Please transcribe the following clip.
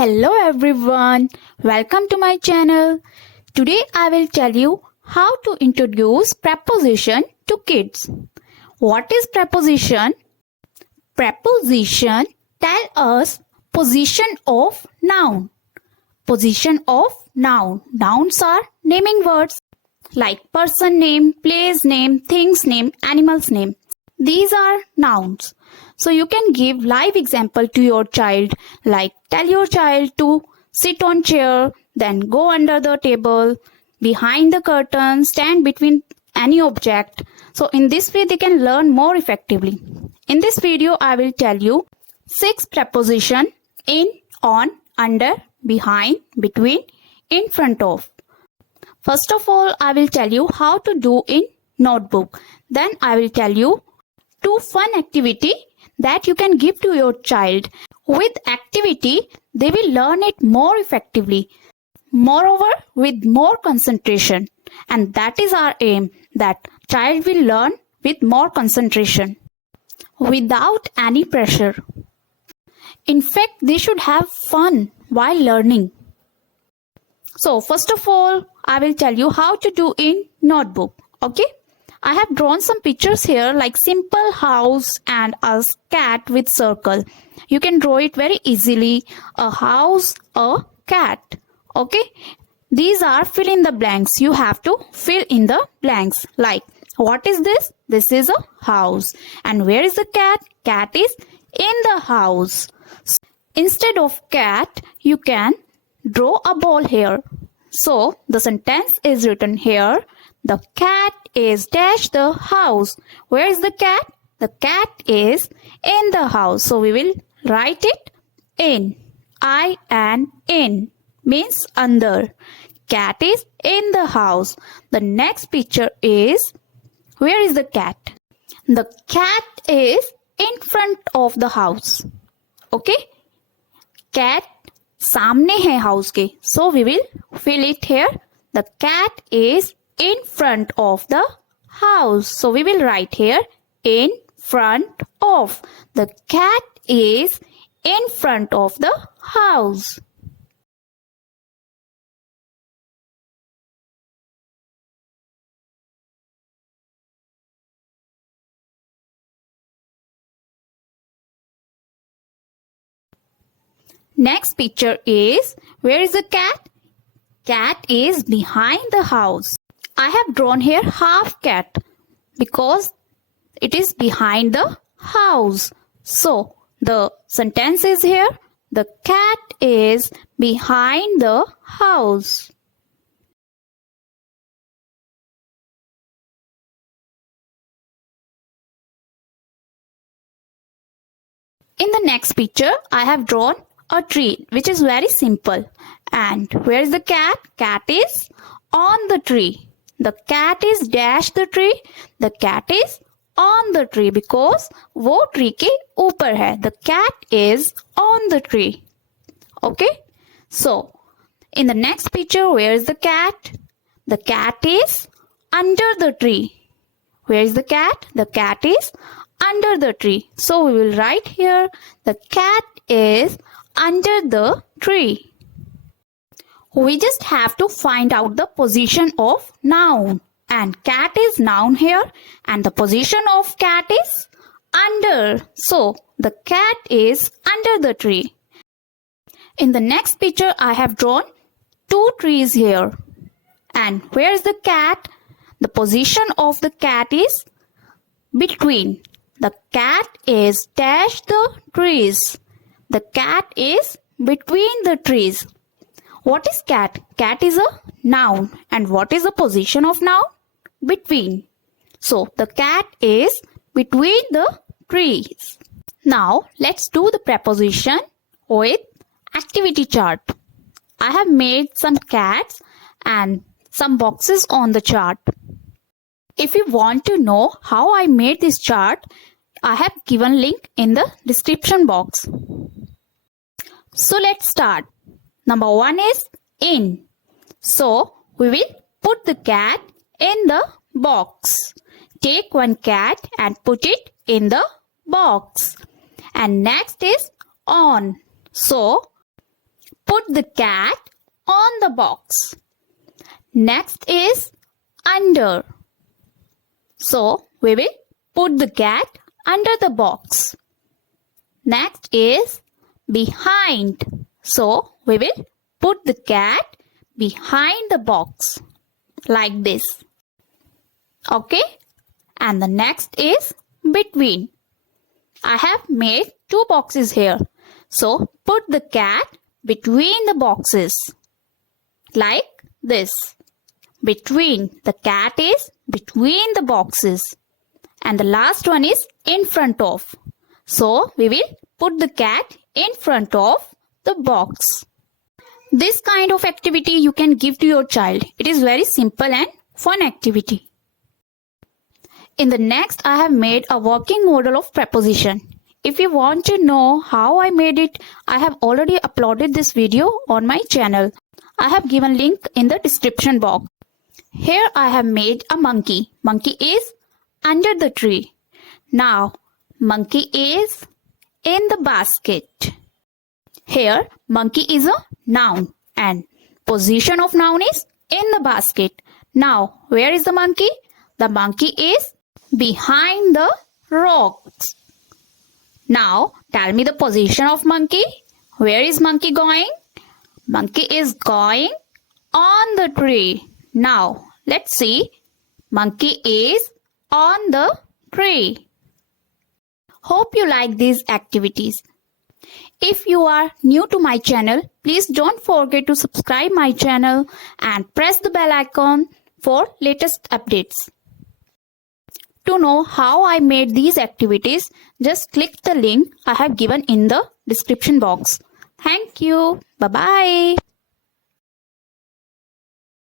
Hello everyone, welcome to my channel. Today I will tell you how to introduce preposition to kids. What is preposition? Preposition tell us position of noun. Position of noun. Nouns are naming words like person name, place name, things name, animals name. These are nouns. So you can give live example to your child, like tell your child to sit on chair, then go under the table, behind the curtain, stand between any object. So in this way they can learn more effectively. In this video I will tell you 6 preposition in, on, under, behind, between, in front of. First of all, I will tell you how to do in notebook. Then I will tell you 2 fun activity that you can give to your child. With activity, they will learn it more effectively. Moreover, with more concentration. And that is our aim, that child will learn with more concentration, without any pressure. In fact, they should have fun while learning. So, first of all, I will tell you how to do in notebook. Okay? I have drawn some pictures here like simple house and a cat with circle. You can draw it very easily. A house, a cat. Okay. These are fill in the blanks. You have to fill in the blanks. Like what is this? This is a house. And where is the cat? Cat is in the house. Instead of cat, you can draw a ball here. So the sentence is written here. The cat is dash the house. Where is the cat? The cat is in the house. So we will write it in. I and in means under. Cat is in the house. The next picture is, where is the cat? The cat is in front of the house. Okay? Cat सामने है house के. So we will fill it here. The cat is in front of the house. So we will write here in front of. The cat is in front of the house. Next picture is, where is the cat? Cat is behind the house. I have drawn here half cat because it is behind the house. So the sentence is here. The cat is behind the house. In the next picture, I have drawn a tree, which is very simple. And where is the cat? Cat is on the tree. The cat is dash the tree. The cat is on the tree because वो tree के ऊपर है. The cat is on the tree. Okay? So, in the next picture, where is the cat? The cat is under the tree. Where is the cat? The cat is under the tree. So, we will write here, the cat is under the tree. We just have to find out the position of noun. And cat is noun here. And the position of cat is under. So, the cat is under the tree. In the next picture, I have drawn 2 trees here. And where is the cat? The position of the cat is between. The cat is dash the trees. The cat is between the trees. What is cat? Cat is a noun. And what is the position of noun? Between. So, the cat is between the trees. Now, let's do the preposition with activity chart. I have made some cats and some boxes on the chart. If you want to know how I made this chart, I have given link in the description box. So, let's start. Number 1 is in. So, we will put the cat in the box. Take one cat and put it in the box. And next is on. So, put the cat on the box. Next is under. So we will put the cat under the box. Next is behind. So we will put the cat behind the box like this. Okay? And the next is between. I have made 2 boxes here. So put the cat between the boxes like this. Between. The cat is between the boxes. And the last one is in front of. So we will put the cat in front of the box. This kind of activity you can give to your child. It is very simple and fun activity. In the next, I have made a working model of preposition. If you want to know how I made it, I have already uploaded this video on my channel. I have given link in the description box. Here I have made a monkey. Monkey is under the tree. Now, monkey is in the basket. Here, monkey is a noun and position of noun is in the basket. Now, where is the monkey? The monkey is behind the rocks. Now, tell me the position of monkey. Where is monkey going? Monkey is going on the tree. Now, let's see. Monkey is on the tree. Hope you like these activities. If you are new to my channel, please don't forget to subscribe my channel and press the bell icon for latest updates. To know how I made these activities, just click the link I have given in the description box. Thank you. Bye-bye.